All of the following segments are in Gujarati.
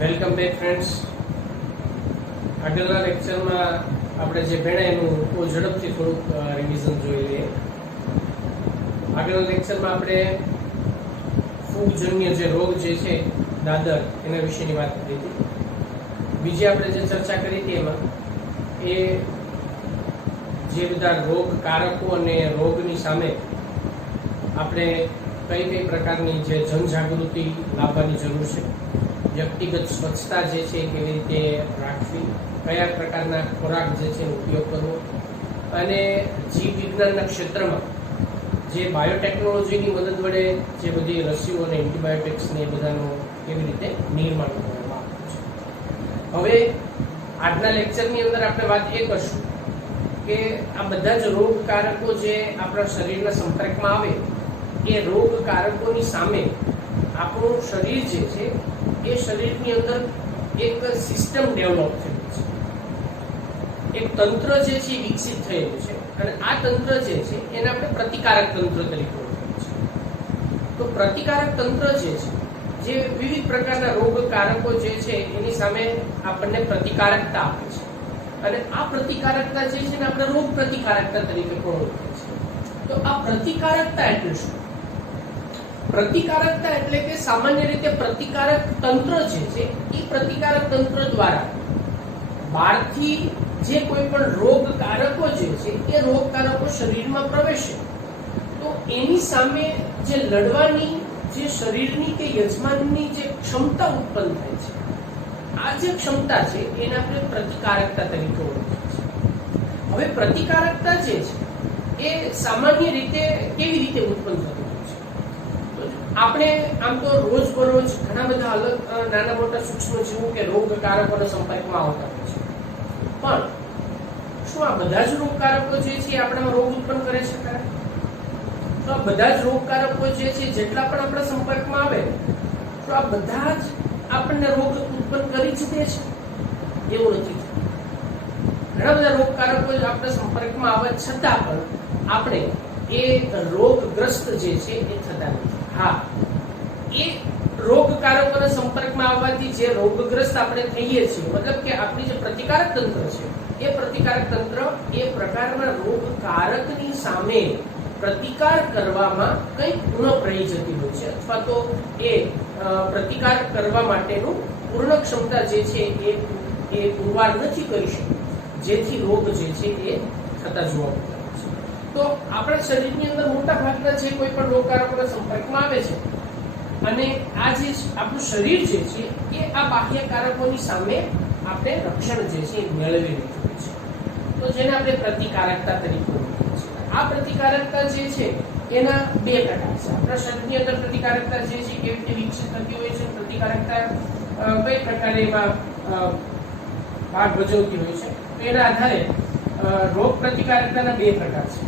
Welcome back friends. આગળના લેક્ચરમાં આપણે જે ભણ્યા એનું બહુ ઝડપથી થોડુંક રિવિઝન જોઈ લઈએ. આગળના લેક્ચરમાં આપણે ફૂગજન્ય જે રોગ જે છે દાદર એના વિશેની વાત કરી હતી. બીજી આપણે જે ચર્ચા કરી હતી એમાં એ જે બધા રોગકારકો અને રોગની સામે આપણે કઈ કઈ પ્રકારની જે જનજાગૃતિ લાવવાની જરૂર છે, વ્યક્તિગત સ્વચ્છતા જે છે કેવી રીતે રાખવી, કયા પ્રકારના ખોરાક જે છે ઉપયોગ કરવો, અને જીવ વિજ્ઞાનના ક્ષેત્રમાં જે બાયોટેકનોલોજીની મદદ વડે જે બધી રસીઓ અને એન્ટીબાયોટિક્સ ને એ બધાનું કેવી રીતે નિર્માણ કરવામાં આવ્યું છે. હવે આજના લેક્ચરની અંદર આપણે વાત એ કરશું કે આ બધા જ રોગકારકો જે આપણા શરીરના સંપર્કમાં આવે એ રોગકારકોની સામે આપણું શરીર જે છે એ શરીરની અંદર એક સિસ્ટમ ડેવલપ થયેલું છે, એક તંત્ર જે છે વિકસિત થયેલું છે, અને આ તંત્ર જે છે એને આપણે પ્રતિકારક તંત્ર તરીકે ઓળખીએ છીએ. તો પ્રતિકારક તંત્ર જે છે જે વિવિધ પ્રકારના રોગકારકો જે છે એની સામે આપણને પ્રતિકારકતા આપે છે, અને આ પ્રતિકારકતા જે છે ને આપણે રોગ પ્રતિકારકતા તરીકે પણ ઓળખીએ છીએ. તો આ પ્રતિકારકતા એટલે શું? પ્રતિકારકતા એટલે કે સામાન્ય રીતે પ્રતિકારક તંત્ર જે છે એ પ્રતિકારક તંત્ર દ્વારા બહારથી જે કોઈ પણ રોગકારકો જે છે એ રોગકારકો શરીરમાં પ્રવેશે તો એની સામે જે લડવાની જે શરીરની કે યજમાનની જે ક્ષમતા ઉત્પન્ન થાય છે, આ જે ક્ષમતા છે એને આપણે પ્રતિકારકતા તરીકે ઓળખીએ છીએ. હવે પ્રતિકારકતા જે છે એ સામાન્ય રીતે કેવી રીતે ઉત્પન્ન થતી હોય છે? આપણે આમ તો રોજબરોજ ઘણા બધા અલગ નાના મોટા સૂક્ષ્મ જીવો કે રોગકારકોના સંપર્કમાં આવતા હોય છે, પણ શું આ બધા જ રોગકારકો જે છે આપણામાં રોગ ઉત્પન્ન કરે છે ખરા? તો આ બધા જ રોગકારકો જે છે જેટલા પણ આપણા સંપર્કમાં આવે તો આ બધા જ આપણને રોગ ઉત્પન્ન કરી જ દે છે એવું નથી. ઘણા બધા રોગકારકો આપણા સંપર્કમાં આવે છતાં પણ આપણે એ રોગગ્રસ્ત જે છે એ થતા નથી. હા, એ રોગકારકોના સંપર્કમાં આવવાથી જે રોગગ્રસ્ત આપણે થઈએ છીએ, મતલબ કે આપણી જે પ્રતિકારક તંત્ર છે એ પ્રતિકારક તંત્ર એ પ્રકારના રોગકારકની સામે પ્રતિકાર કરવામાં કંઈક ઉણપ રહી જતી હોય છે, અથવા તો એ પ્રતિકાર કરવા માટેનું પૂર્ણ ક્ષમતા જે છે એ પુરવાર નથી કરી શકતી, જેથી રોગ જે છે એ થતા જોવા મળતા હોય છે. તો આપણા શરીરની અંદર મોટા ભાગના જે કોઈ પણ રોગકારકોના સંપર્કમાં આવે છે અને આ જે આપણું શરીર જે છે એ આ બાહ્યકારકોની સામે આપણે રક્ષણ જે છે એ મેળવી લીધું હોય છે, તો જેને આપણે પ્રતિકારકતા તરીકે ઓળખીએ છીએ. આ પ્રતિકારકતા જે છે એના બે પ્રકાર છે. આપણા શરીરની અંદર પ્રતિકારકતા જે છે કેવી રીતે વિકસિત થતી હોય છે, પ્રતિકારકતા કઈ પ્રકારે એમાં ભાગ ભજવતી હોય છે, તો એના આધારે રોગ પ્રતિકારકતાના બે પ્રકાર છે.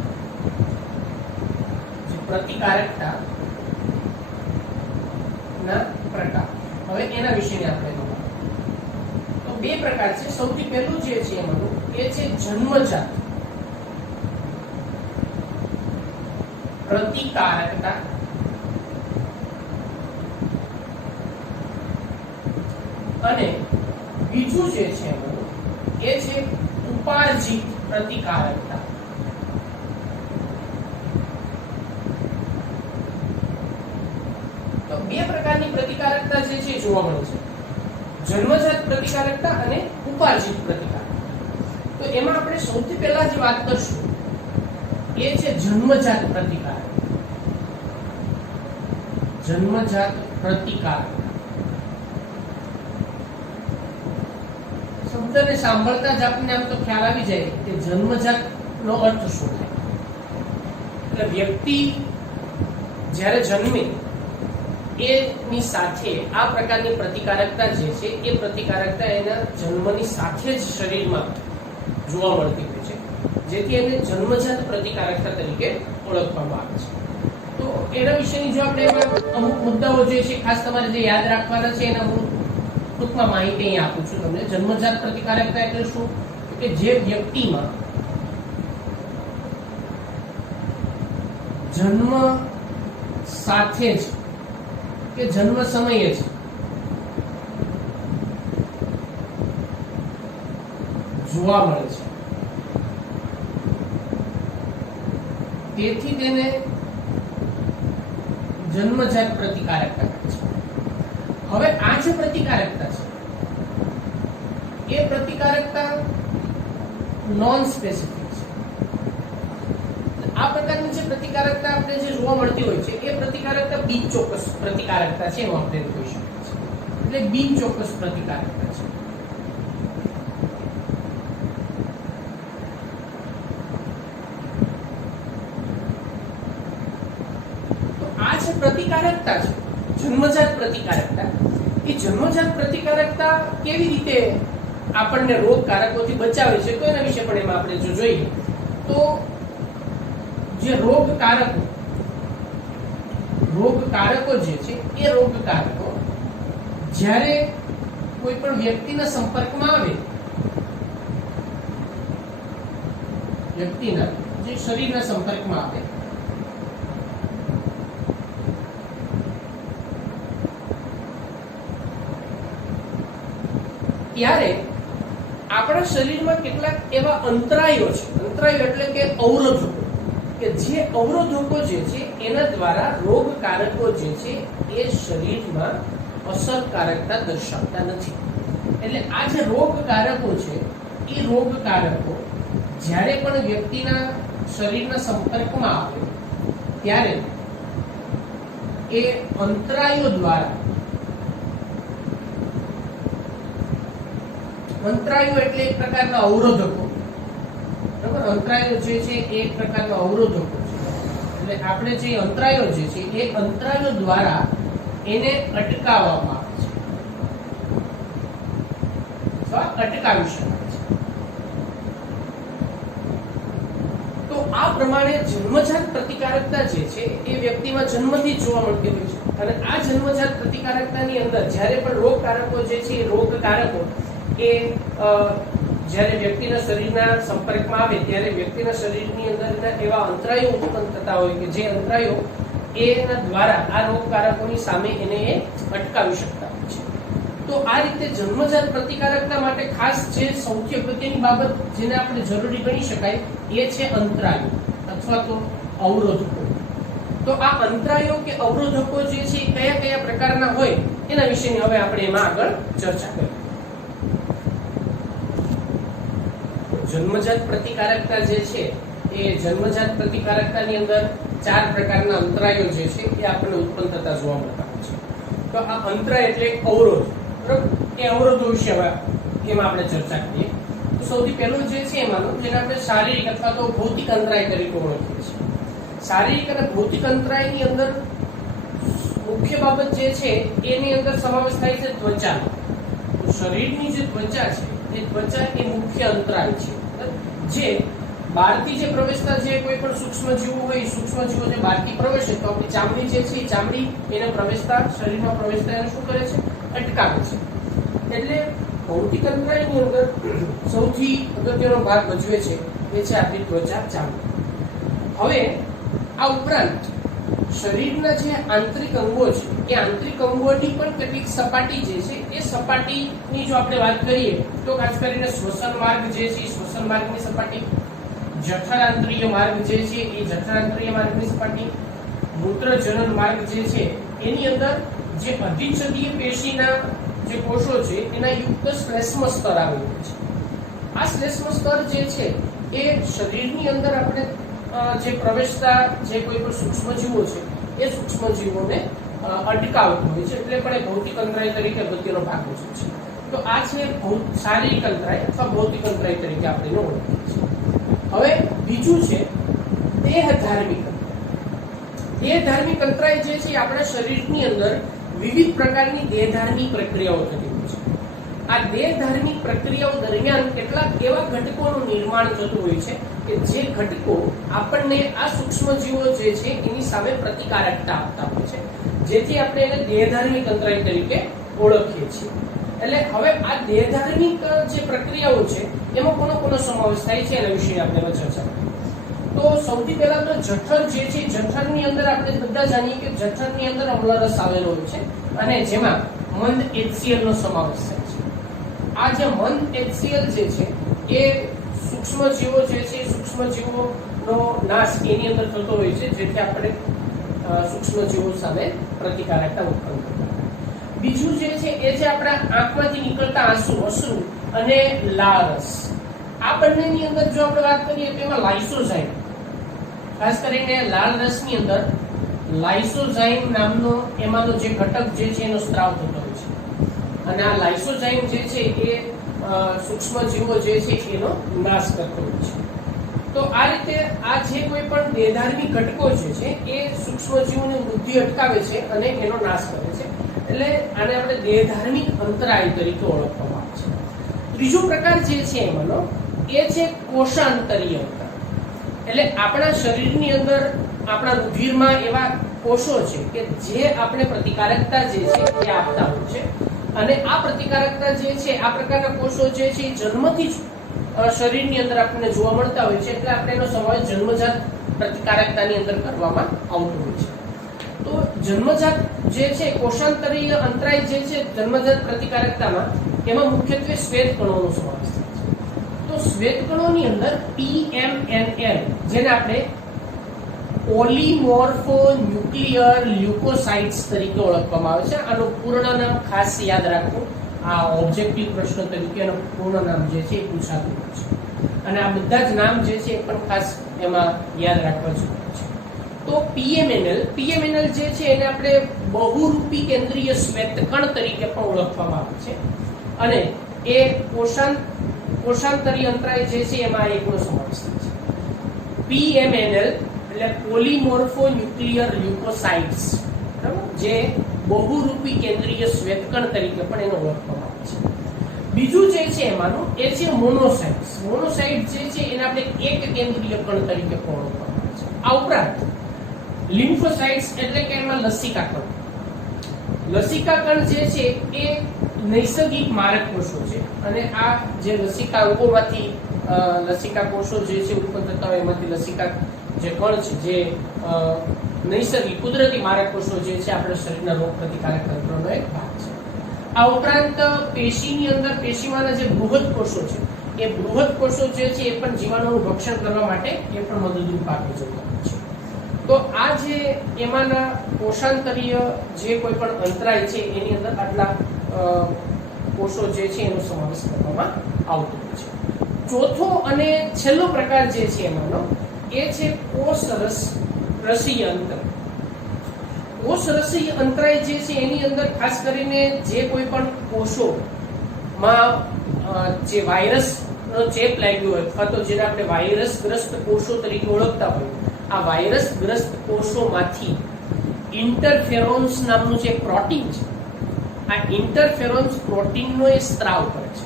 પ્રતિકારકતા ના પ્રકાર, હવે એના વિશેની આપણે તો બે પ્રકાર છે. સૌથી પહેલું જે છે એમાંનું એ છે જન્મજાત પ્રતિકારકતા, અને બીજું જે છે એમાંનું એ છે ઉપાર્જિત પ્રતિકારકતા. તો બે પ્રકારની પ્રતિકારકતા જે છે જોવા મળે છે, જન્મજાત પ્રતિકારકતા અને ઉપાર્જિત પ્રતિકારકતા. તો એમાં આપણે સૌથી પહેલા જે વાત કરશું એ છે જન્મજાત પ્રતિકારકતા. જન્મજાત પ્રતિકારકતા શબ્દને સાંભળતા જ આપણને આમ તો ખ્યાલ આવી જાય કે જન્મજાત નો અર્થ શું થાય. એટલે વ્યક્તિ જ્યારે જન્મે એની સાથે આ પ્રકારની પ્રતિકારકતા જે છે એ પ્રતિકારકતા એના જન્મની સાથે જ શરીરમાં જોવા મળતી હોય છે, જેથી એને જન્મજાત પ્રતિકારકતા તરીકે ઓળખવામાં આવે છે. તો એના વિશેની જો આપણે અમુક મુદ્દાઓ જે છે ખાસ તમારે જે યાદ રાખવાના છે એના હું ટૂંકમાં માહિતી અહીં આપું છું તમને. જન્મજાત પ્રતિકારકતા એટલે શું? કે જે વ્યક્તિમાં જન્મ સાથે જ કે જન્મ સમયે જ જોવા મળે છે, તેથી તેને જન્મજાત પ્રતિકારકતા કહે છે. હવે આ જે પ્રતિકારકતા છે એ પ્રતિકારકતા નોન સ્પેસિફિક છે. આ પ્રકારની જે પ્રતિકારકતા આપણે જે જોવા મળતી હોય છે એ પ્રતિકારકતા બિનચોક્કસ પ્રતિકારકતા છે એમ આપણે કહી શકીએ છીએ. એટલે બિનચોક્કસ પ્રતિકારકતા છે. તો આ જે પ્રતિકારકતા છે જન્મજાત પ્રતિકારકતા, એ જન્મજાત પ્રતિકારકતા કેવી રીતે આપણને રોગકારકોથી બચાવે છે તો એના વિશે પણ એમાં આપણે જો જોઈએ તો જે રોગકારકો જે છે એ રોગકારકો જ્યારે કોઈ પણ વ્યક્તિના સંપર્કમાં આવે, વ્યક્તિના જે શરીરના સંપર્કમાં આવે ત્યારે આપણા શરીરમાં કેટલાક એવા અંતરાયો છે, અંતરાયો એટલે કે અવરોધકો, કે જે અવરોધકો જે છે એના દ્વારા રોગકારકો જે છે એ શરીરમાં અસરકારકતા દર્શાવતા નથી. એટલે આ જે રોગકારકો છે એ રોગકારકો જ્યારે પણ વ્યક્તિના શરીરના સંપર્કમાં આવે ત્યારે એ અંતરાયો દ્વારા, અંતરાયો એટલે એક પ્રકારના અવરોધકો, બરાબર, અંતરાયો જે છે એ એક પ્રકારના અવરોધકો છે. એટલે આપણે જે અંતરાયો જે છે એ અંતરાયો દ્વારા એને અટકાવવામાં આવે છે અથવા અટકાવી શકાય છે. તો આ પ્રમાણે જન્મજાત પ્રતિકારકતા જે છે એ વ્યક્તિમાં જન્મથી જ જોવા મળતી હોય છે. અને આ જન્મજાત પ્રતિકારકતાની અંદર જ્યારે પણ રોગકારકો જે છે એ રોગકારકો એ જ્યારે વ્યક્તિના શરીરના સંપર્કમાં આવે ત્યારે વ્યક્તિના શરીરની અંદર એવા અંતરાયો ઉત્પન્ન થતા હોય કે જે અંતરાયો એના દ્વારા આ રોગકારકોની સામે એને એ અટકાવી શકતા હોય છે. તો આ રીતે જન્મજાત પ્રતિકારકતા માટે ખાસ જે સૌથી અગત્યની બાબત જેને આપણે જરૂરી ગણી શકાય એ છે અંતરાયો અથવા તો અવરોધકો. તો આ અંતરાયો કે અવરોધકો જે છે એ કયા કયા પ્રકારના હોય એના વિશેની હવે આપણે એમાં આગળ ચર્ચા કરીએ. જન્મજાત પ્રતિકારકતા જે છે એ જન્મજાત પ્રતિકારકતાની અંદર 4 પ્રકારના અંતરાયો જે છે એ આપણને ઉત્પન્ન થતા જોવા મળતા હોય છે. તો આ અંતરાય એટલે અવરોધ, બરાબર, એ અવરોધો વિશે હવે એમાં આપણે ચર્ચા કરીએ. તો સૌથી પહેલું જે છે એમાંનો જેને આપણે શારીરિક અથવા તો ભૌતિક અંતરાય તરીકે ઓળખીએ છીએ. શારીરિક અને ભૌતિક અંતરાયની અંદર મુખ્ય બાબત જે છે એની અંદર સમાવેશ થાય છે ત્વચાનો. તો શરીરની જે ત્વચા છે એ ત્વચા એ મુખ્ય અંતરાય છે, જે બહારથી જે પ્રવેશતા જે કોઈ પણ સૂક્ષ્મજીવો હોય, સૂક્ષ્મજીવો જે બહારથી પ્રવેશે તો આપણી ચામડી જે છે એ ચામડી એને પ્રવેશતા, શરીરમાં પ્રવેશતા એને શું કરે છે? અટકાવે છે. એટલે ભૌતિક અંતરાયની અંદર સૌથી અગત્યનો ભાગ ભજવે છે એ છે આપણી ત્વચા, ચામડી. હવે આ ઉપરાંત શરીરના જે આંતરિક અંગો છે એ આંતરિક અંગોની પણ કેટલીક સપાટી જે છે એ સપાટીની જો આપણે વાત કરીએ તો ખાસ કરીને શ્વસન માર્ગ જે છે શ્વસન માર્ગની સપાટી, જઠરાંતરીય માર્ગ જે છે એ જઠરાંતરીય માર્ગની સપાટી, મૂત્રજનન માર્ગ જે છે એની અંદર જે અધિચ્છદીય પેશીના જે કોષો છે એના યુક્ત શ્લેષ્મ સ્તર આવેલું છે. આ શ્લેષ્મ સ્તર જે છે એ શરીરની અંદર આપણે જે પ્રવેશતા જે કોઈ પણ સૂક્ષ્મજીવો છે એ સૂક્ષ્મજીવોને અટકાવતું હોય છે. એટલે પણ એ ભૌતિક અંતરાય તરીકે અગત્યનો ભાગ ભજવે છે. તો આ છે શારીરિક અંતરાય અથવા ભૌતિક અંતરાય તરીકે આપણે એને ઓળખીએ છીએ. હવે બીજું છે દેહધાર્મિક. દેહધાર્મિક અંતરાય જે છે આપણા શરીરની અંદર વિવિધ પ્રકારની દેહધાર્મિક પ્રક્રિયાઓ થતી હોય છે. આ દેહધાર્મિક પ્રક્રિયાઓ દરમિયાન કેટલાક એવા ઘટકોનું નિર્માણ થતું હોય છે કે જે ઘટકો આપણને આ સૂક્ષ્મજીવો જે છે એની સામે પ્રતિકારકતા આપતા હોય છે, જેથી આપણે એને દેહધાર્મિક અંતરાય તરીકે ઓળખીએ છીએ. એટલે હવે આ દેહધાર્મિક જે પ્રક્રિયાઓ છે એમાં કોનો સમાવેશ થાય છે એના વિશે આપણે ચર્ચા કરીએ. તો સૌથી પહેલા તો જઠર જે છે, જઠરની અંદર આપણે બધા જાણીએ કે જઠરની અંદર અમ્લરસ આવેલો હોય છે અને જેમાં મંદ HCl નો સમાવેશ થાય છે. આ જે મંદ HCl જે છે એ સૂક્ષ્મ જીવો જે છે સૂક્ષ્મ જીવોનો નાશ એની અંદર થતો હોય છે, જેથી આપણે સૂક્ષ્મ જીવો સામે પ્રતિકારકતા ઉત્પન્ન કરતા. બીજું જે છે એ છે આપણા આંખમાંથી નીકળતા આંસુ, અશ્રુ અને લાળ રસ. આ બંનેની અંદર જો આપણે વાત કરીએ તો એમાં લાઇસોઝાઇમ, ખાસ કરીને લાળ રસની અંદર લાઇસોઝાઇમ નામનો એમાંનો જે ઘટક જે છે એનો સ્ત્રાવ થતો હોય છે, અને આ લાઇસોઝાઇમ જે છે એ સૂક્ષ્મ જીવો જે છે એનો નાશ કરતો હોય છે. તો આ રીતે આ જે કોઈ પણ દેહધાર્મિક ઘટકો જે છે એ સૂક્ષ્મ જીવોની વૃદ્ધિ અટકાવે છે અને એનો નાશ કરે છે. એટલે આને આપણે દેહધાર્મિક અંતરાય તરીકે ઓળખવામાં આવે છે. ત્રીજો પ્રકાર જે છે એમાંનો એ છે કોષાંતરીય અંતરાય. એટલે આપણા શરીરની અંદર આપણા રુધિરમાં એવા કોષો છે કે જે આપણે પ્રતિકારકતા જે છે એ આપતા હોય છે, અને આ પ્રતિકારકતા જે છે આ પ્રકારના કોષો જે છે એ જન્મથી જ શરીરની અંદર આપણને જોવા મળતા હોય છે. એટલે આપણે એનો સમાવેશ જન્મજાત પ્રતિકારકતાની અંદર કરવામાં આવતો હોય છે. તો જન્મજાત જે છે કોષાંતરીય અંતરાય જે છે જન્મજાત પ્રતિકારકતામાં એમાં મુખ્યત્વે શ્વેત કણોનો સમાવેશ થાય છે. તો શ્વેત કણોની અંદર PMNL, જેને આપણે પોલીમોર્ફોન્યુક્લિયર લ્યુકોસાઇટ્સ તરીકે ઓળખવામાં આવે છે. આનું પૂર્ણ નામ ખાસ યાદ રાખવું, આ ઓબ્જેક્ટિવ પ્રશ્ન તરીકે એનું પૂર્ણ નામ જે છે એ પૂછાતું હોય છે, અને આ બધા જ નામ જે છે એ પણ ખાસ એમાં યાદ રાખવા જોઈએ છે. તો PMNL જે છે એને આપણે બહુરૂપી કેન્દ્રીય શ્વેતકણ તરીકે પણ ઓળખવામાં આવે છે, અને એ કોષાંતરીય અંતરાય જે છે એમાં એકનો સમાવેશ થાય છે. PMNL એટલે પોલીમોર્ફોન્યુક્લિયર લ્યુકોસાઇટ્સ, બરાબર, જે બહુરૂપી કેન્દ્રીય શ્વેતકણ તરીકે પણ એને ઓળખવામાં આવે છે. બીજું જે છે એમાંનું એ છે મોનોસાઇટ્સ. મોનોસાઇટ જે છે એને આપણે એક કેન્દ્રીય કણ તરીકે પણ ઓળખવામાં આવે છે. આ ઉપરાંત લિમ્ફોસાઇટ્સ એટલે કે એમાં લસિકા કણ. લસિકા કણ જે છે એ નૈસર્ગિક મારક કોષો છે, અને આ જે લસિકા અંગોમાંથી લસિકા કોષો જે છે ઉત્પન્ન થતા હોય એમાંથી લસિકા જે કણ છે જે નૈસર્ગિક કુદરતી મારક કોષો જે છે આપણા શરીરના રોગ પ્રતિકારક તંત્રનો એક ભાગ છે. આ ઉપરાંત પેશીની અંદર પેશીમાંના જે બૃહદ કોષો છે એ બૃહદ કોષો જે છે એ પણ જીવાણુનું ભક્ષણ કરવા માટે એ પણ મદદરૂપ પાત્ર જોતા હોય છે. તો આ જે એમાંના કોષાંતરીય જે કોઈ પણ અંતરાય છે એની અંદર આટલા કોષો જે છે એનો સમાવેશ કરવામાં આવતો હોય છે. ચોથો અને છેલ્લો પ્રકાર જે છે એમાંનો એ છે કોષરસીય અંતરાય. કોષરસીય અંતરાય જે છે એની અંદર ખાસ કરીને જે કોઈ પણ કોષોમાં જે વાયરસનો ચેપ લાગ્યો હોય અથવા તો જેને આપણે વાયરસગ્રસ્ત કોષો તરીકે ઓળખતા હોય, આ વાયરસગ્રસ્ત કોષોમાંથી ઇન્ટરફેરોન્સ નામનું જે પ્રોટીન છે, આ ઇન્ટરફેરોન્સ પ્રોટીનનો એ સ્ત્રાવ કરે છે.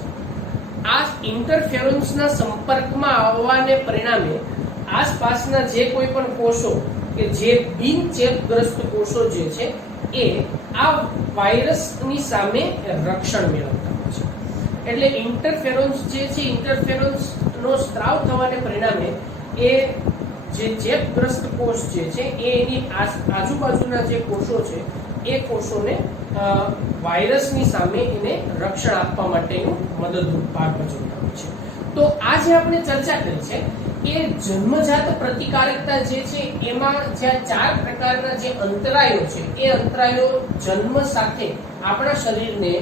આ ઇન્ટરફેરોન્સના સંપર્કમાં આવવાને પરિણામે આસપાસના જે કોઈ પણ કોષો કે જે બિન ચેપગ્રસ્ત કોષો જે છે એ આ વાયરસની સામે રક્ષણ મેળવતા હોય છે. એટલે ઇન્ટરફેરોન્સ જે છે ઇન્ટરફેરોન્સનો સ્ત્રાવ થવાને પરિણામે એ જે ચેપગ્રસ્ત કોષ જે છે એની આજુબાજુના જે કોષો છે એ કોષોને વાયરસની સામે એને રક્ષણ આપવા માટેનું મદદરૂપ ભાગ ભજવતા હોય છે. તો આ જે આપણે ચર્ચા કરી છે એ જન્મજાત પ્રતિકારકતા જે છે એમાં જે 4 પ્રકારના જે અંતરાયો છે એ અંતરાયો જન્મ સાથે આપણા શરીરને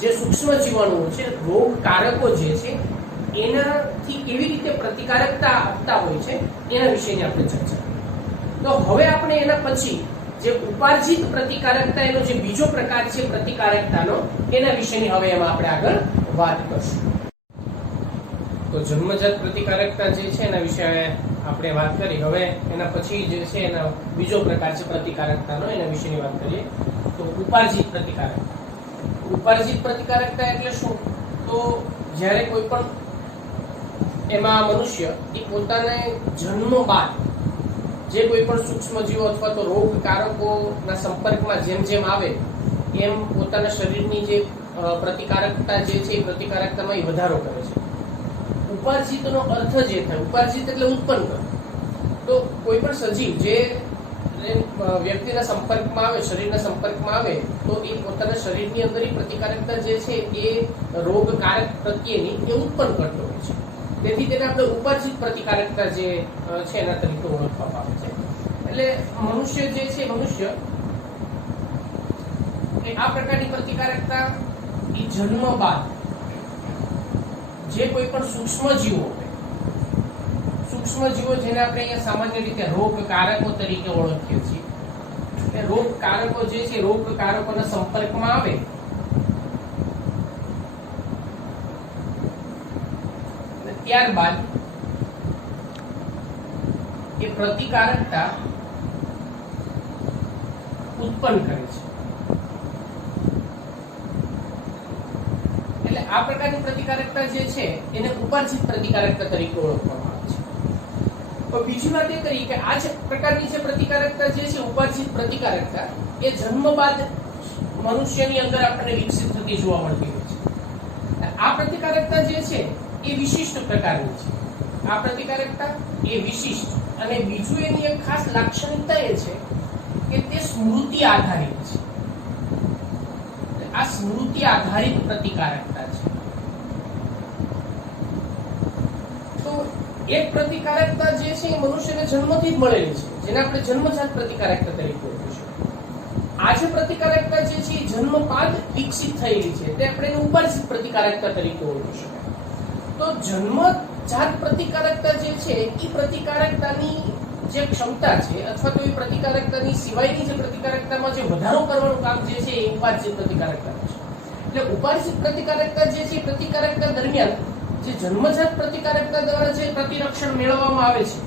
જે સૂક્ષ્મ જીવાણુઓ છે, રોગકારકો જે છે એનાથી કેવી રીતે પ્રતિકારકતા આપતા હોય છે એના વિશેની આપણે ચર્ચા કરી. તો હવે આપણે એના પછી જે ઉપાર્જિત પ્રતિકારકતા એનો જે બીજો પ્રકાર છે પ્રતિકારકતાનો, એના વિશેની હવે એમાં આપણે આગળ વાત કરશું. તો જન્મજાત પ્રતિકારકતા જે છે એના વિશે આપણે વાત કરી. હવે એના પછી જે છે એનો બીજો પ્રકાર છે પ્રતિકારકતાનો, એના વિશેની વાત કરીએ. તો ઉપાર્જિત પ્રતિકારકતા. ઉપાર્જિત પ્રતિકારકતા એટલે શું? તો જ્યારે કોઈ પણ એમાં મનુષ્ય એ પોતાને જન્મ બાદ જે કોઈ પણ સૂક્ષ્મ જીવો અથવા તો રોગકારકોના સંપર્કમાં જેમ જેમ આવે એમ પોતાના શરીરની જે પ્રતિકારકતા જે છે એ પ્રતિકારકતામાં વધારો કરે છે. ઉપાર્જિતનો અર્થ જે થાય, ઉપાર્જિત એટલે ઉત્પન્ન કરો. તો કોઈ પણ સજીવ જે વ્યક્તિના સંપર્કમાં આવે, શરીરના સંપર્કમાં આવે તો એ પોતાના શરીરની અંદર પ્રતિકારકતા જે છે એ રોગકારક પ્રત્યેની એ ઉત્પન્ન કરતો હોય છે. તેથી તેને આપણે ઉપાર્જિત પ્રતિકારકતા જે છે એના તરીકે ઓળખવામાં આવે છે. એટલે મનુષ્ય જે છે, મનુષ્ય એ આ પ્રકારની પ્રતિકારકતા એ જન્મ બાદ જે કોઈ પણ સૂક્ષ્મ જીવો, જેને આપણે અહીંયા સામાન્ય રીતે રોગકારકો તરીકે ઓળખીએ છીએ, એ રોગકારકો જે છે, રોગકારકોના સંપર્કમાં આવે ત્યારબાદ એ પ્રતિકારકતા ઉત્પન્ન કરે છે. એટલે આ પ્રકારની પ્રતિકારકતા જે છે એને ઉપાર્જિત પ્રતિકારકતા તરીકે ઓળખવામાં આવે છે. તો બીજી વાત એ કરી કે આ પ્રકારની જે પ્રતિકારકતા જે છે, ઉપાર્જિત પ્રતિકારકતા, એ જન્મ બાદ મનુષ્યની અંદર આપણને વિકસિત થતી જોવા મળતી હોય છે. આ પ્રતિકારકતા જે છે એ વિશિષ્ટ પ્રકારની છે. આ પ્રતિકારકતા એ વિશિષ્ટ, અને બીજું એની એક ખાસ લાક્ષણિકતા એ છે કે તે સ્મૃતિ આધારિત છે. આ સ્મૃતિ આધારિત પ્રતિકારકતા છે. તો એક પ્રતિકારકતા જે છે એ મનુષ્યને જન્મથી જ મળેલી છે, જેને આપણે જન્મજાત પ્રતિકારકતા તરીકે ઓળખીશું. આ જે પ્રતિકારકતા જે છે એ જન્મ બાદ વિકસિત થયેલી છે, તે આપણે ઉપાર્જિત પ્રતિકારકતા તરીકે ઓળખીશું. તો જન્મજાત પ્રતિકારકતા જે છે એ પ્રતિકારકતાની જે ક્ષમતા છે, અથવા તો એ પ્રતિકારકતાની સિવાયની જે પ્રતિકારકતામાં જે વધારો કરવાનું કામ જે છે એ ઉપાર્જિત પ્રતિકારકતા છે. એટલે ઉપાર્જિત પ્રતિકારકતા જે છે, પ્રતિકારકતા દરમિયાન જે જન્મજાત પ્રતિકારકતા દ્વારા જે પ્રતિરક્ષણ મેળવવામાં આવે છે,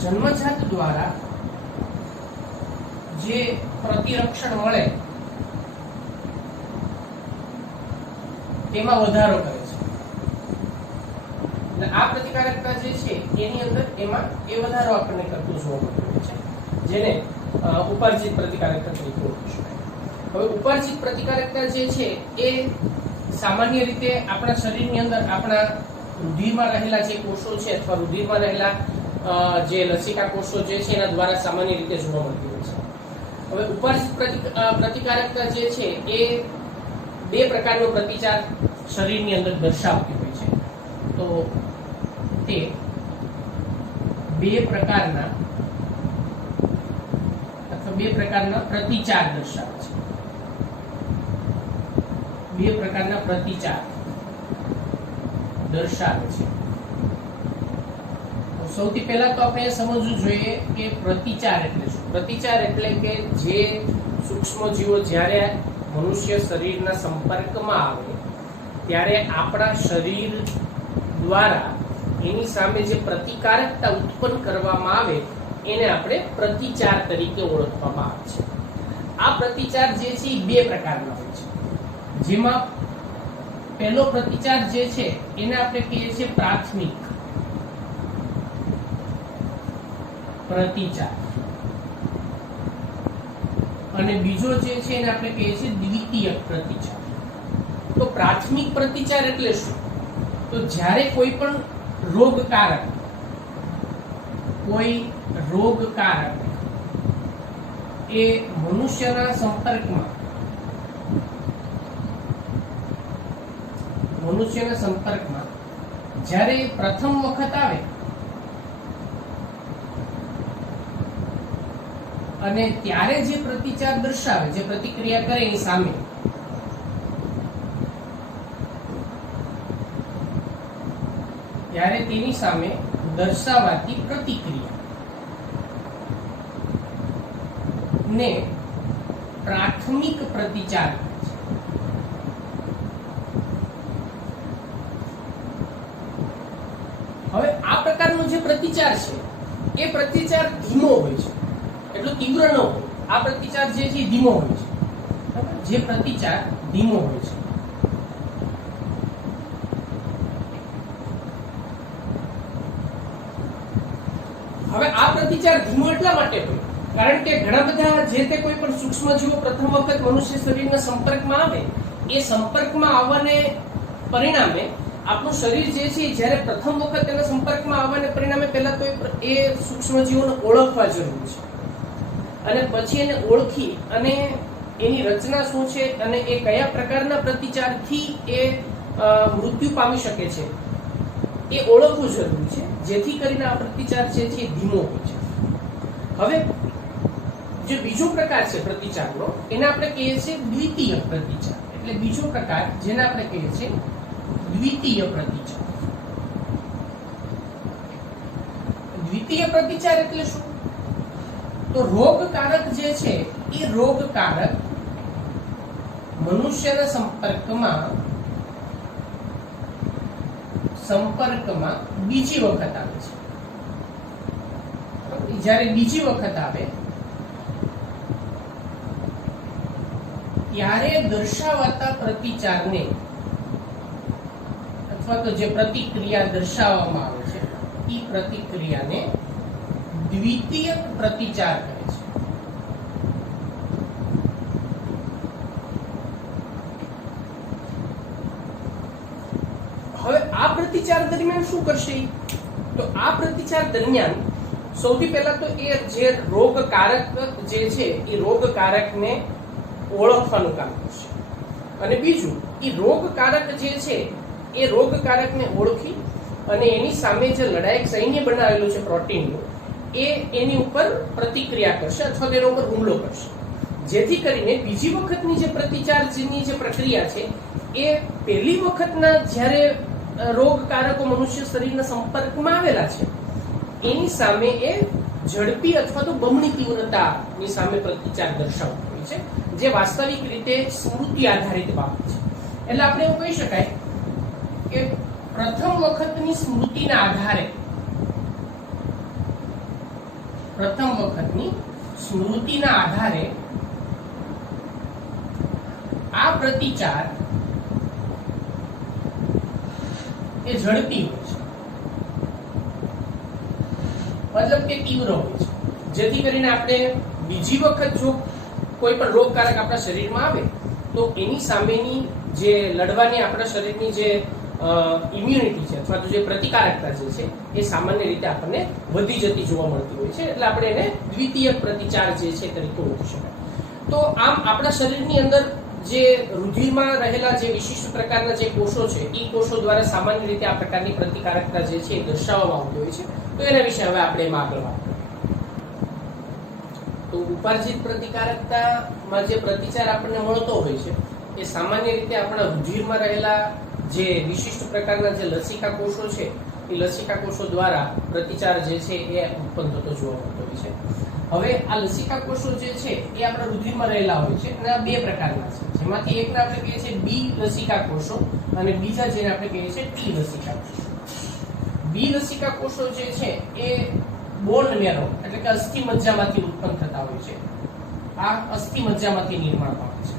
જન્મજાત દ્વારા જે પ્રતિરક્ષણ મળે તેમાં વધારો કરે છે. એટલે આ પ્રતિકારકતા જે છે એની અંદર એમાં એ વધારો આપણને કરતું જોવા મળતું હોય છે, જેને ઉપાર્જિત પ્રતિકારકતા તરીકે ઓળખી શકાય. હવે ઉપાર્જિત પ્રતિકારકતા જે છે એ સામાન્ય રીતે આપણા શરીરની અંદર આપણા રુધિરમાં રહેલા જે કોષો છે, અથવા રુધિરમાં રહેલા જે લસિકા કોષો જે છે એના દ્વારા સામાન્ય રીતે જોવા મળતી હોય છે. હવે ઉપાર્જિત પ્રતિકારકતા જે છે એ બે પ્રકારનો પ્રતિચાર શરીરની અંદર દર્શાવતી હોય છે. તો તે બે પ્રકારના પ્રતિચાર દર્શાવે છે. બે પ્રકારના પ્રતિચાર દર્શાવે છે. સૌથી પહેલા તો આપણે સમજવું જોઈએ કે પ્રતિચાર એટલે શું. પ્રતિચાર એટલે કે જે સૂક્ષ્મ જીવો જ્યારે મનુષ્ય શરીરના સંપર્કમાં આવે ત્યારે આપણા શરીર દ્વારા એની સામે જે પ્રતિકારકતા ઉત્પન્ન કરવામાં આવે એને આપણે પ્રતિચાર તરીકે ઓળખવામાં આવે છે. આ પ્રતિચાર જે છે એ બે પ્રકારના હોય છે, જેમાં પહેલો પ્રતિચાર જે છે એને આપણે કહીએ છીએ પ્રાથમિક પ્રતિચાર, અને બીજો જે છે એને આપણે કહીએ છીએ દ્વિતીયક પ્રતિચાર. તો પ્રાથમિક પ્રતિચાર એટલે શું? તો જ્યારે કોઈ પણ રોગકારક એ મનુષ્યના સંપર્કમાં જ્યારે પ્રથમ વખત આવે અને ત્યારે જે પ્રતિચાર દર્શાવે, જે પ્રતિક્રિયા કરે એની સામે, ત્યારે તેની સામે દર્શાવાતી પ્રતિક્રિયા ને પ્રાથમિક પ્રતિચાર. હવે આ પ્રકારનો જે પ્રતિચાર છે એ પ્રતિચાર ધીમો હોય છે, એટલો તીવ્ર ન હોય. આ પ્રતિચાર જે છે ધીમો હોય છે. જે પ્રતિચાર ધીમો હોય છે. હવે આ પ્રતિચાર ધીમો એટલા માટે હોય કારણ કે ઘણા બધા જે તે કોઈ પણ સૂક્ષ્મ જીવો પ્રથમ વખત મનુષ્ય શરીરના સંપર્કમાં આવે, એ સંપર્કમાં આવવાને પરિણામે આપણું શરીર જે છે જ્યારે પ્રથમ વખત તેના સંપર્કમાં આવવાને પરિણામે પહેલા તો એ સૂક્ષ્મજીવોને ઓળખવા જરૂરી છે, અને પછી એને ઓળખી અને એની રચના શું છે અને એ કયા પ્રકારના પ્રતિચારથી એ મૃત્યુ પામી શકે છે એ ઓળખવું જરૂરી છે, જેથી કરીને આ પ્રતિચાર જે છે ધીમો હોય છે. હવે જે બીજો પ્રકાર છે પ્રતિચારનો, એને આપણે કહીએ છીએ દ્વિતીય પ્રતિચાર. એટલે બીજો પ્રકાર જેને આપણે કહીએ છીએ દ્વિતીય પ્રતિચાર. દ્વિતીય પ્રતિચાર એટલે શું? તો રોગકારક જે છે એ રોગકારક મનુષ્યના સંપર્કમાં બીજી વખત આવે છે. જ્યારે બીજી વખત આવે ત્યારે દર્શાવાતા પ્રતિચારને અથવા તો જે પ્રતિક્રિયા દર્શાવવામાં આવે છે એ પ્રતિક્રિયાને દ્વિતીય પ્રતિચાર કહે છે. હવે આ પ્રતિચાર દરમિયાન શું કરશે? તો આ પ્રતિચાર દરમિયાન સૌથી પહેલા તો એ જે રોગકારક જે છે એ રોગકારકને ઓળખવાનું કામ કરશે, અને બીજું એ રોગકારક જે છે એ રોગકારકને ઓળખી અને એની સામે જે લડાયક સૈન્ય બનાવેલું છે પ્રોટીનનું, એ એની ઉપર પ્રતિક્રિયા કરશે અથવા તેના ઉપર હુમલો કરશે, જેથી કરીને બીજી વખતની જે પ્રતિચારની જે પ્રક્રિયા છે એ પહેલી વખતના જ્યારે રોગકારકો મનુષ્ય શરીરના સંપર્કમાં આવેલા છે એની સામે એ ઝડપી અથવા તો બમણી તીવ્રતાની સામે પ્રતિચાર દર્શાવતો હોય છે, જે વાસ્તવિક રીતે સ્મૃતિ આધારિત બાબત છે. એટલે આપણે એવું કહી શકાય કે પ્રથમ વખતની સ્મૃતિના આધારે આ પ્રતિચાર એ ઝડપી હોય છે, મતલબ કે તીવ્ર હોય છે, જેથી કરીને આપણે બીજી વખત જો કોઈ પણ રોગકારક આપણા શરીરમાં આવે તો એની સામેની જે લડવાની આપણા શરીરની જે ઇમ્યુનિટી છે અથવા તો જે પ્રતિકારકતા જે છે એ સામાન્ય રીતે આપણને વધી જતી જોવા મળતી હોય છે. એટલે આપણે એને દ્વિતીય પ્રતિચાર જે છે તરીકે ઓળખી શકાય. તો આમ આપણા શરીરની અંદર જે રુધિરમાં રહેલા જે વિશિષ્ટ પ્રકારના જે કોષો છે એ કોષો દ્વારા સામાન્ય રીતે આ પ્રકારની પ્રતિકારકતા જે છે એ દર્શાવવામાં આવતી હોય છે. તો એના વિશે હવે આપણે એમાં આગળ વાત કરીએ. તો ઉપાર્જિત પ્રતિકારકતામાં જે પ્રતિચાર આપણને મળતો હોય છે એ સામાન્ય રીતે આપણા રુધિરમાં રહેલા જે વિશિષ્ટ પ્રકારના જે લસિકા કોષો છે એ લસિકા કોષો દ્વારા પ્રતિચાર જે છે એ ઉત્પન્ન થતો જોવા મળતો હોય છે. હવે આ લસિકા કોષો જે છે એ આપણા રુધિરમાં રહેલા હોય છે અને આ બે પ્રકારના છે, જેમાંથી એકને આપણે કહીએ છીએ બી લસિકા કોષો અને બીજા જેને આપણે કહીએ છીએ ટી લસિકા કોષો. બી લસિકા કોષો જે છે એ બોન મેરો એટલે કે અસ્થિ મજ્જામાંથી ઉત્પન્ન થતા હોય છે. આ અસ્થિ મજ્જામાંથી નિર્માણ પામે છે,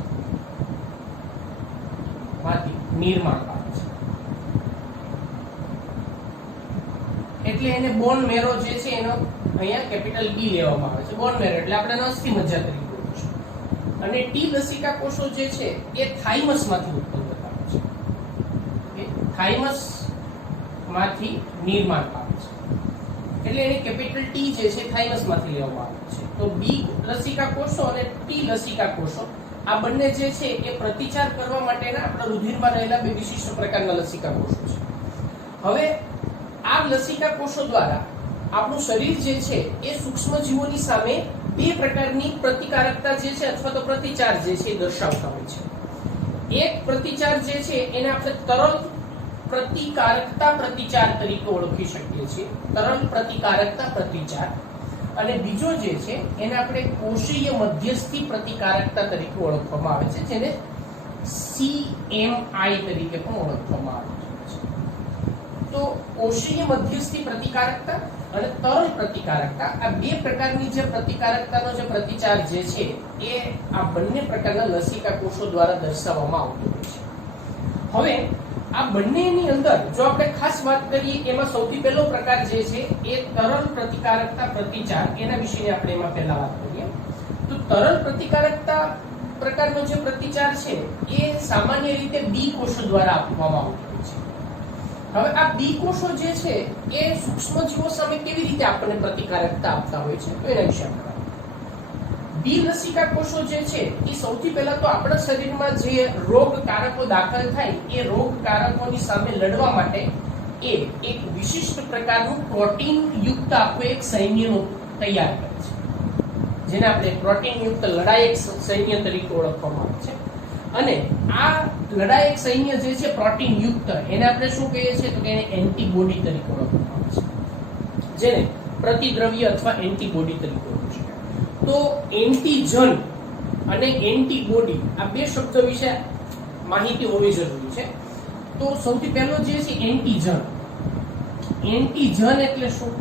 એટલે એને બોન મેરો જે છે એનો અહીંયા કેપિટલ બી લેવામાં આવે છે. બોન મેરો એટલે આપણે અસ્થિ મજ્જા તરીકે ઓળખીશું. અને ટી લસિકા કોષો જે છે એ થાઇમસ માંથી ઉત્પન્ન થતા હોય છે, એ થાઇમસ માંથી નિર્માણ પામે છે, એટલે એને કેપિટલ ટી જે છે થાઇમસ માંથી લેવામાં આવે છે. તો બી લસિકા કોષો અને ટી લસિકા કોષો આ બંને જે છે એ પ્રતિચાર કરવા માટેના આપણા રુધિરમાં રહેલા બે વિશિષ્ટ પ્રકારના લસિકા કોષો છે. હવે આ લસિકા કોષો દ્વારા આપણું શરીર જે છે એ સૂક્ષ્મજીવોની સામે બે પ્રકારની પ્રતિકારકતા જે છે અથવા તો પ્રતિચાર જે છે એ દર્શાવતા હોય છે. એક પ્રતિચાર જે છે એને આપણે તરલ પ્રતિકારકતા પ્રતિચાર તરીકે ઓળખી શકીએ છીએ, તરલ પ્રતિકારકતા પ્રતિચાર. અને બીજો જે છે એને આપણે કોષીય મધ્યસ્થી પ્રતિકારકતા તરીકે ઓળખવામાં આવે છે, જેને CMI તરીકે પણ ઓળખવામાં આવે છે. તો કોષીય મધ્યસ્થી પ્રતિકારકતા અને તરલ પ્રતિકારકતા આ બે પ્રકારની જે પ્રતિકારકતાનો જે પ્રતિચાર જે છે એ આ બંને પ્રકારના લસિકા કોષો દ્વારા દર્શાવવામાં આવતો હોય છે. હવે આ બંનેની અંદર જો આપણે ખાસ વાત કરીએ એમાં સૌથી પહેલો પ્રકાર જે છે એ તરલ પ્રતિકારકતા પ્રતિચાર, એના વિશે આપણે એમાં પહેલા વાત કરીએ. તો તરલ પ્રતિકારકતા પ્રકારનો જે પ્રતિચાર છે એ સામાન્ય રીતે બી કોષો દ્વારા આપવામાં આવતો હોય છે. હવે આ બી કોષો જે છે એ સૂક્ષ્મજીવો સામે કેવી રીતે આપણને પ્રતિકારકતા આપતા હોય છે તો એના વિશે આપણે બી લસિકા કોષો જે છે એ સૌથી પહેલા તો આપણા શરીરમાં જે રોગકારકો દાખલ થાય એ રોગકારકોની સામે લડવા માટે એ એક વિશિષ્ટ પ્રકારનું પ્રોટીન યુક્ત આખું એક સૈન્યનો તૈયાર કરે છે, જેને આપણે પ્રોટીન યુક્ત લડાયક સૈન્ય તરીકે ઓળખવામાં આવે છે. અને આ લડાયક સૈન્ય જે છે પ્રોટીન યુક્ત, એને આપણે શું કહીએ છીએ તો કે એને એન્ટીબોડી તરીકે ઓળખવામાં આવે છે, જેને પ્રતિદ્રવ્ય અથવા એન્ટીબોડી તરીકે ઓળખી શકાય. તો એન્ટીજન અને એન્ટીબોડી આ બે શબ્દો વિશે માહિતી હોવી જરૂરી છે. તો સૌથી પહેલો જે છે એન્ટીજન. એન્ટીજન એટલે શું?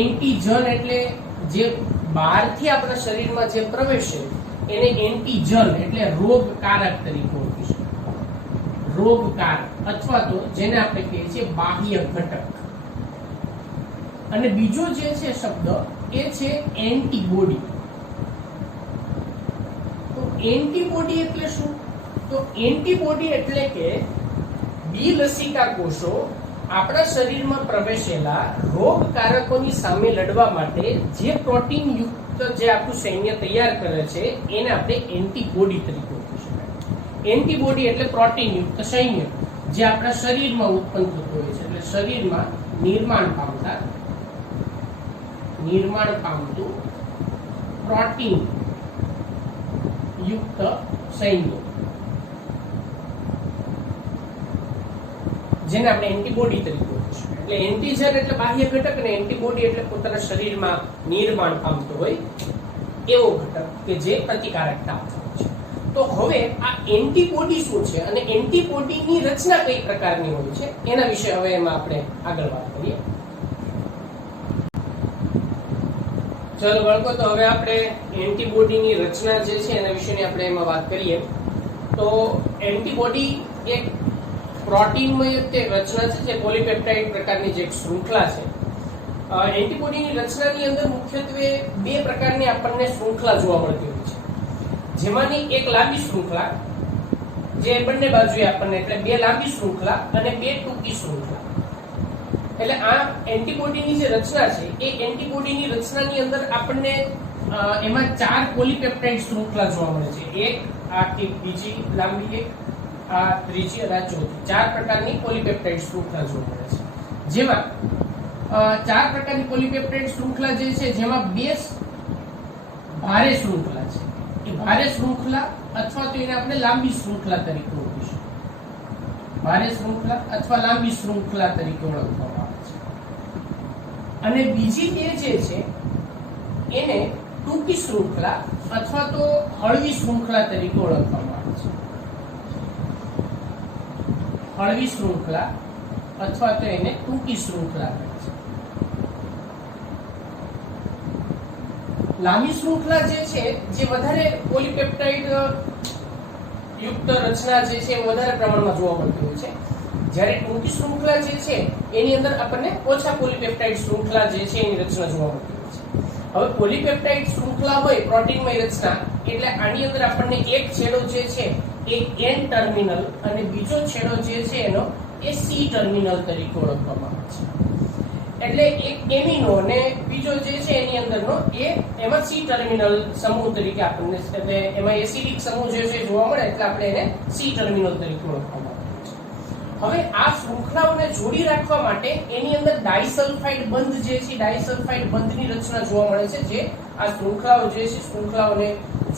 એન્ટીજન એટલે જે બહારથી આપણા શરીરમાં જે પ્રવેશે એને એન્ટીજન એટલે રોગકારક તરીકે ઓળખી શકાય. રોગકારક અથવા તો જેને આપણે કહીએ છીએ બાહ્ય ઘટક. અને બીજો જે છે શબ્દ એ છે એન્ટીબોડી. તો એન્ટીબોડી એટલે શું? તો એન્ટીબોડી એટલે કે બી લસિકા કોષો આપણા શરીરમાં પ્રવેશેલા રોગકારકોની સામે લડવા માટે જે પ્રોટીન યુક્ત જે આખું સૈન્ય તૈયાર કરે છે એને આપણે એન્ટીબોડી તરીકે ઓળખી શકાય. એન્ટીબોડી એટલે પ્રોટીન યુક્ત સૈન્ય જે આપણા શરીરમાં ઉત્પન્ન થતું હોય છે, એટલે શરીરમાં નિર્માણ પામતું પ્રોટીન યુક્ત સૈન્ય, જેને આપણે એન્ટીબોડી તરીકે ઓળખીશું. એટલે એન્ટીજન એટલે બાહ્ય ઘટક અને એન્ટીબોડી એટલે પોતાના શરીરમાં નિર્માણ પામતો હોય એવો ઘટક કે જે પ્રતિકારકતા આપતો હોય છે. તો હવે આ એન્ટીબોડી શું છે અને એન્ટીબોડીની રચના કઈ પ્રકારની હોય છે એના વિશે હવે એમાં આપણે આગળ વાત કરીએ. ચલો બાળકો, તો હવે આપણે એન્ટીબોડીની રચના જે છે એના વિશેની આપણે એમાં વાત કરીએ. તો એન્ટીબોડી એક પ્રોટીનમય તે રચના છે જે પોલીપેપ્ટાઇડ પ્રકારની જે એક શૃંખલા છે. એન્ટીબોડીની રચનાની અંદર મુખ્યત્વે બે પ્રકારની આપણને શૃંખલા જોવા મળતી હોય છે, જેમાંની એક લાંબી શૃંખલા જે બંને બાજુએ આપણને, એટલે બે લાંબી શૃંખલા અને બે ટૂંકી શૃંખલા. એટલે આ એન્ટીબોડીની જે રચના છે એ એન્ટીબોડીની રચનાની અંદર આપણને એમાં 4 પોલીપેપ્ટાઇડ શૃંખલા જોવા મળે છે. એક આ બીજી લાંબી, એક આ ત્રીજી અને આ ચોથી, 4 પ્રકારની પોલીપેપ્ટાઇડ શૃંખલા જોવા મળે છે. જેમાં 4 પ્રકારની પોલીપેપ્ટાઇડ શૃંખલા જે છે જેમાં બે ભારે શૃંખલા છે. એ ભારે શૃંખલા અથવા તો એને આપણે લાંબી શૃંખલા તરીકે ઓળખીશું. ભારે શૃંખલા અથવા લાંબી શૃંખલા તરીકે ઓળખવામાં આવે છે. અને બીજી બે જે છે એને ટૂંકી શૃંખલા અથવા તો હળવી શૃંખલા તરીકે ઓળખવામાં આવે છે. હળવી શૃંખલા અથવા તો એને ટૂંકી શૃંખલા કહે છે. લાંબી શૃંખલા જે છે જે વધારે પોલીપેપ્ટાઇડ યુક્ત રચના જે છે વધારે પ્રમાણમાં જોવા મળતી હોય છે, જ્યારે ટૂંકી શૃંખલા જે છે એની અંદર આપણને ઓછા પોલીપેપ્ટાઇડ શૃંખલા જે છે એની રચના જોવા મળતી હોય છે. હવે પોલીપેપ્ટાઇડ શૃંખલા હોય પ્રોટીનમય રચના, એટલે આની અંદર આપણને એક છેડો જે છે એ N ટર્મિનલ અને બીજો છેડો જે છે એનો એ C ટર્મિનલ તરીકે ઓળખવામાં આવે છે. એટલે એક એમિનો અને બીજો જે છે એની અંદરનો એ એમાં C ટર્મિનલ સમૂહ તરીકે આપણને, એટલે એમાં એસિડિક સમૂહ જે છે જોવા મળે એટલે આપણે એને C ટર્મિનલ તરીકે ઓળખવામાં આવે છે. હવે આ શૃંખલાઓને જોડી રાખવા માટે એની અંદર ડાઇસલ્ફાઇડ બંધ જે છે, ડાઇસલ્ફાઇડ બંધની રચના જોવા મળે છે, જે આ શૃંખલાઓ જે છે શૃંખલાઓને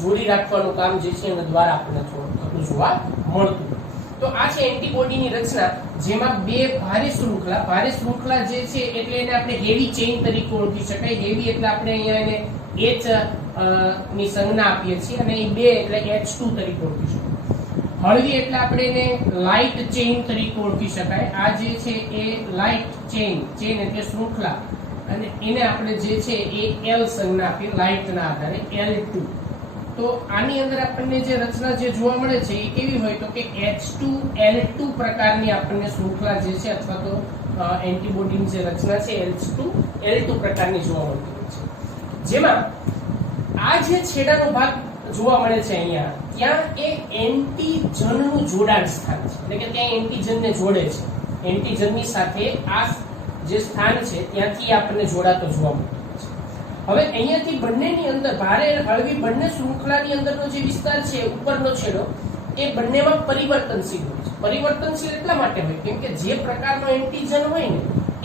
જોડી રાખવાનું કામ જે છે એના દ્વારા આપણને થોડું જોવા મળતું. તો આ છે એન્ટીબોડીની રચના, જેમાં બે ભારે શૃંખલા જે છે એટલે એને આપણે હેવી ચેઇન તરીકે ઓળખી શકાય. હેવી એટલે આપણે અહીંયા એને H ની સંજ્ઞા આપીએ છીએ અને એ બે એટલે H2 તરીકે ઓળખી શકાય. હળવી એટલે આપણે એને લાઇટ ચેઇન તરીકે ઓળખી શકાય. આ જે છે એ લાઇટ ચેઇન એટલે શૃંખલા, અને એને આપણે જે છે એ L સંજ્ઞા આપીએ લાઇટના આધારે L2. તો આની અંદર આપણને જે રચના જે જોવા મળે છે એ કેવી હોય તો કે H2L2 પ્રકારની આપણને શૃંખલા જે છે અથવા તો એન્ટીબોડીની જે રચના છે H2L2 પ્રકારની જોવા મળતી હોય છે. જેમાં આ જે છેડાનો ભાગ જોવા મળે છે અહીંયા, ત્યાં એ એન્ટીજનનું જોડાણ સ્થાન છે, એટલે કે ત્યાં એન્ટીજનને જોડે છે. એન્ટીજનની સાથે આ જે સ્થાન છે ત્યાંથી આપણને જોડાતો જોવા મળતો હોય છે. હવે અહીંયાથી બંનેની અંદર ભારે અને હળવી બંને શૃંખલાની અંદરનો જે વિસ્તાર છે ઉપરનો છેડો એ બંનેમાં પરિવર્તનશીલ હોય છે. પરિવર્તનશીલ એટલા માટે હોય કેમ કે જે પ્રકારનો એન્ટીજન હોય ને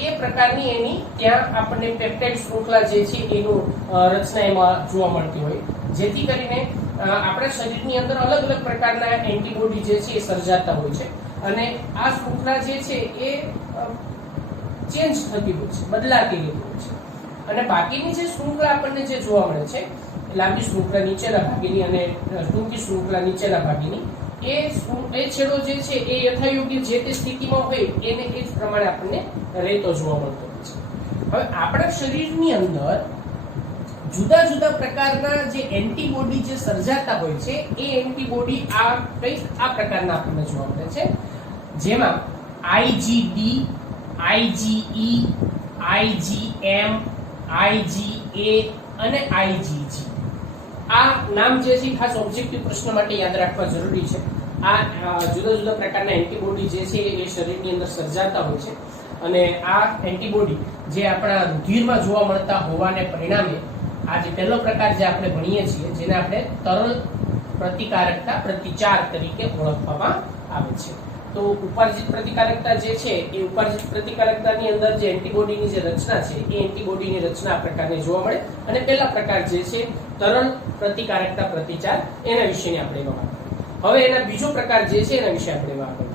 એ પ્રકારની એની ત્યાં આપણને પેપ્ટાઇડ શૃંખલા જે છે એનું રચના એમાં જોવા મળતી હોય, જેથી કરીને આપણા શરીરની અંદર અલગ અલગ પ્રકારના એન્ટીબોડી જે છે એ સર્જાતા હોય છે અને આ શૃંખલા જે છે એ ચેન્જ થતી હોય છે, બદલાતી રહેતી હોય છે. અને બાકીની જે શૃંખલા આપણને જે જોવા મળે છે લાંબી શૃંખલા નીચેના ભાગીની અને ટૂંકી શૃંખલા નીચેના ભાગીની એ છેડો જે છે એ યથાયોગ્ય જે તે સ્થિતિમાં હોય એને એ જ પ્રમાણે આપણને રહેતો જોવા મળતો હોય છે. હવે આપણા શરીરની અંદર જુદા જુદા પ્રકારના જે એન્ટીબોડી જે સર્જાતા હોય છે એ એન્ટીબોડી આ પ્રકારના આપણને જોવા મળે છે, જેમાં IgD, IgE, IgM, IgA અને IgG. આ નામ જે છે ખાસ ઓબ્જેક્ટિવ પ્રશ્ન માટે યાદ રાખવા જરૂરી છે. આ જુદા જુદા પ્રકારના એન્ટીબોડી જે છે એ શરીરની અંદર સર્જાતા હોય છે અને આ એન્ટીબોડી જે આપણા રુધિરમાં જોવા મળતા હોવાને પરિણામે આ જે પહેલો પ્રકાર જે આપણે ભણીએ છીએ જેને આપણે તરલ પ્રતિકારકતા પ્રતિચાર તરીકે ઓળખવામાં આવે છે. તો ઉપાર્જિત પ્રતિકારકતા જે છે એ ઉપાર્જિત પ્રતિકારકતાની અંદર જે એન્ટીબોડીની જે રચના છે એ એન્ટીબોડીની રચના આ પ્રકારની જોવા મળે અને પહેલા પ્રકાર જે છે તરલ પ્રતિકારકતા પ્રતિચાર એના વિશેની આપણે વાત કરીએ. હવે એના બીજો પ્રકાર જે છે એના વિશે આપણે વાત કરીએ.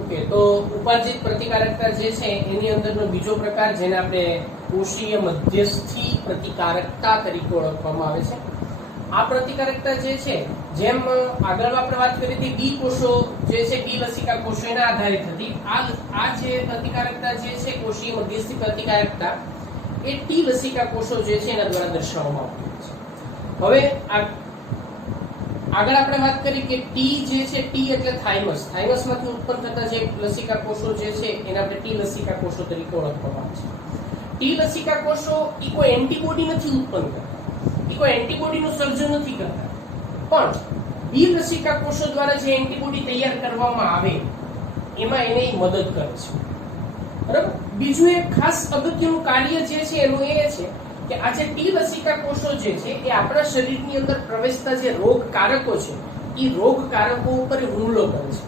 ઓકે, તો ઉપાર્જિત પ્રતિકારકતા જે છે એની અંદરનો બીજો પ્રકાર જેને આપણે કોષીય મધ્યસ્થી પ્રતિકારકતા તરીકે ઓળખવામાં આવે છે. આ પ્રતિકારકતા જે છે જેમ આગળ આપણે વાત કરી હતી બી કોષો જે છે બી લસિકા કોષો એના આધારિત હતી. આ જે પ્રતિકારકતા જે છે કોષીય મધ્યસ્થી પ્રતિકારકતા એ ટી લસિકા કોષો જે છે એના દ્વારા દર્શાવવામાં આવતી છે. હવે આગળ આપણે વાત કરી કે ટી જે છે ટી એટલે થાઇમસમાંથી ઉત્પન્ન થતા જે લસિકા કોષો જે છે એને આપણે ટી લસિકા કોષો તરીકે ઓળખવામાં આવે છે. ટી લસિકા કોષો એ કોઈ એન્ટીબોડી નથી ઉત્પન્ન કરતા, એ કોઈ એન્ટીબોડીનું સર્જન નથી કરતા, પણ બી લસિકા કોષો દ્વારા જે એન્ટીબોડી તૈયાર કરવામાં આવે એમાં એને મદદ કરે છે. બરાબર. બીજું એક ખાસ અગત્યનું કાર્ય જે છે એનું એ છે કે આ જે ટી લસિકા કોષો જે છે એ આપણા શરીરની અંદર પ્રવેશતા જે રોગકારકો છે એ રોગકારકો ઉપર હુમલો કરે છે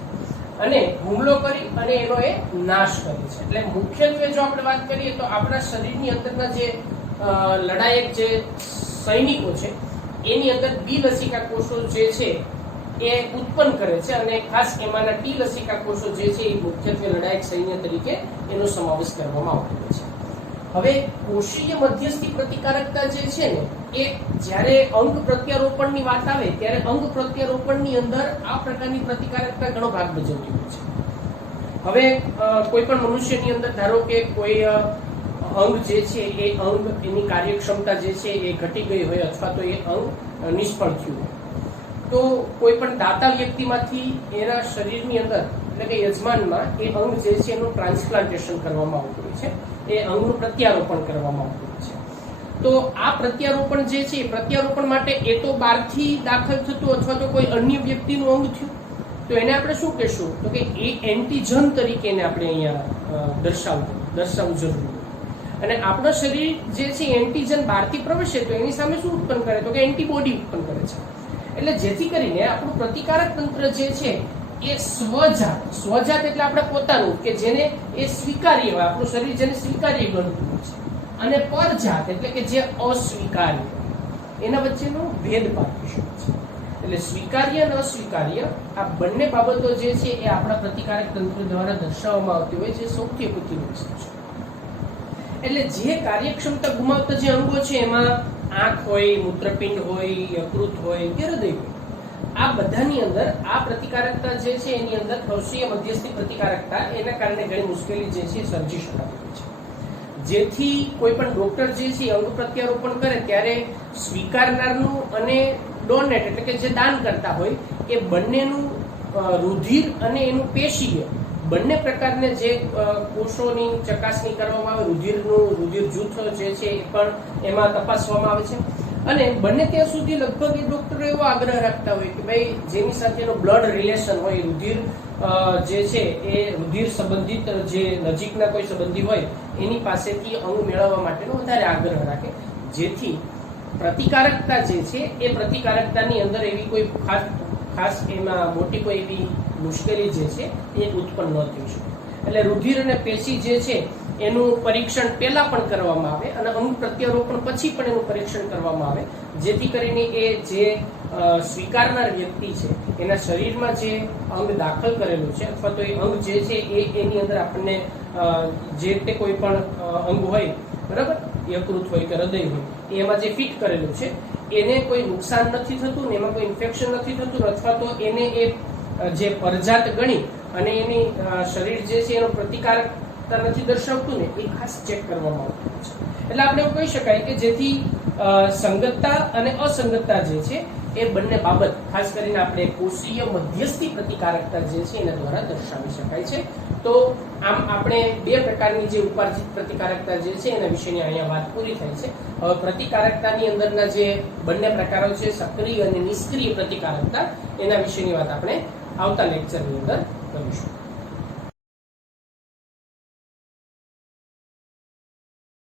અને હુમલો કરી અને એનો એ નાશ કરે છે. એટલે મુખ્યત્વે જો આપણે વાત કરીએ તો આપણા શરીરની અંદરના જે લડાયક જે સૈનિકો છે એની અંદર બી લસિકા કોષો જે છે એ ઉત્પન્ન કરે છે અને ખાસ એમાંના ટી લસિકા કોષો જે છે એ મુખ્યત્વે લડાયક સૈન્ય તરીકે એનો સમાવેશ કરવામાં આવતો હોય છે. હવે કોષીય મધ્યસ્થી પ્રતિકારકતા જે છે ને એ જ્યારે અંગ પ્રત્યારોપણની વાત આવે ત્યારે અંગ પ્રત્યારોપણની અંદર આ પ્રકારની પ્રતિકારકતા ઘણો ભાગ ભજવતી હોય છે. હવે કોઈ પણ મનુષ્યની અંદર ધારો કે કોઈ અંગ જે છે એ અંગ એની કાર્યક્ષમતા જે છે એ ઘટી ગઈ હોય અથવા તો એ અંગ નિષ્ફળ થયું હોય તો કોઈ પણ દાતા વ્યક્તિમાંથી એના શરીરની અંદર એટલે કે યજમાનમાં એ અંગ જે છે એનું ટ્રાન્સપ્લાન્ટેશન કરવામાં આવતું હોય છે, એ અંગનું પ્રત્યારોપણ કરવામાં આવતું હોય છે. તો આ પ્રત્યારોપણ જે છે એ પ્રત્યારોપણ માટે એ તો બહારથી દાખલ થતું અથવા તો કોઈ અન્ય વ્યક્તિનું અંગ થયું તો એને આપણે શું કહેશું તો કે એ એન્ટીજન તરીકે એને આપણે અહીંયા દર્શાવવું જરૂરી. અને આપણું શરીર જે છે એન્ટીજન બહારથી પ્રવેશે તો એની સામે શું ઉત્પન્ન કરે તો કે એન્ટીબોડી ઉત્પન્ન કરે છે. એટલે જેથી કરીને આપણું પ્રતિકારક તંત્ર જે છે એ સ્વજાત એટલે આપણે પોતાનું કે જેને એ સ્વીકાર્ય હોય, આપણું શરીર જેને સ્વીકાર્ય ગણતું હોય છે, અને પરજાત એટલે કે જે અસ્વીકાર્ય, એના વચ્ચેનો ભેદ પારખી શકે છે. એટલે સ્વીકાર્ય અને અસ્વીકાર્ય આ બંને બાબતો જે છે એ આપણા પ્રતિકારક તંત્ર દ્વારા દર્શાવવામાં આવતી હોય છે. સૌથી અગત્યની વસ્તુ છે. એટલે જે કાર્યક્ષમતા ગુમાવતા જે અંગો છે એમાં આંખ હોય, મૂત્રપિંડ હોય, યકૃત હોય કે હૃદય હોય, આ બધાની અંદર આ પ્રતિકારકતા જે છે એની અંદર કોષીય મધ્યસ્થી પ્રતિકારકતા એના કારણે ઘણી મુશ્કેલી જે છે સર્જી શકાતી હોય છે. જેથી કોઈ પણ ડોક્ટર જે છે અંગ પ્રત્યારોપણ કરે ત્યારે સ્વીકારનારનું અને ડોનેટ એટલે કે જે દાન કરતા હોય એ બંનેનું રુધિર અને એનું પેશીય બંને પ્રકારને જે કોષોની ચકાસણી કરવામાં આવે, રુધિર જૂથ જે છે એ પણ એમાં તપાસવામાં આવે છે અને બને ત્યાં સુધી લગભગ એ ડોક્ટરો એવો આગ્રહ રાખતા હોય કે ભાઈ જેની સાથેનો બ્લડ રિલેશન હોય, રુધિર જે છે એ રુધિર સંબંધિત જે નજીકના કોઈ સંબંધી હોય એની પાસેથી અંગ મેળવવા માટેનો વધારે આગ્રહ રાખે, જેથી પ્રતિકારકતા જે છે એ પ્રતિકારકતાની અંદર એવી કોઈ ખાસ એમાં મોટી કોઈ એવી મુશ્કેલી જે છે એ ઉત્પન્ન ન થઈ શકે. એટલે રુધિર અને પેશી જે છે એનું પરીક્ષણ પહેલા પણ કરવામાં આવે અને અંગ પ્રત્યારોપણ પછી પણ એનું પરીક્ષણ કરવામાં આવે, જેથી કરીને એ જે સ્વીકારનાર વ્યક્તિ છે એના શરીરમાં જે અંગ દાખલ કરેલું છે અથવા તો એ અંગ જે છે એની અંદર આપણને જે તે કોઈ પણ અંગ હોય, બરાબર, યકૃત હોય કે હૃદય હોય, એમાં જે ફિટ કરેલું છે એને કોઈ નુકસાન નથી થતું ને એમાં કોઈ ઇન્ફેક્શન નથી થતું, અથવા તો એને એ જે પરજાત ગણી અને એની શરીર જે છે એનો પ્રતિકારકતા નથી દર્શાવતું ને એ ખાસ ચેક કરવામાં આવતું છે. એટલે આપણે એવું કહી શકાય કે જેથી સંગતતા અને અસંગતતા જે છે એ બંને બાબત ખાસ કરીને આપણે કોષીય મધ્યસ્થી પ્રતિકારકતા જે છે એના દ્વારા દર્શાવી શકાય છે. તો આમ આપણે બે પ્રકારની જે ઉપાર્જિત પ્રતિકારકતા જે છે એના વિશેની અહીંયા વાત પૂરી થાય છે. હવે પ્રતિકારકતાની અંદરના જે બંને પ્રકારો છે, સક્રિય અને નિષ્ક્રિય પ્રતિકારકતા, એના વિશેની વાત આપણે આવતા લેક્ચરની અંદર કરીશું.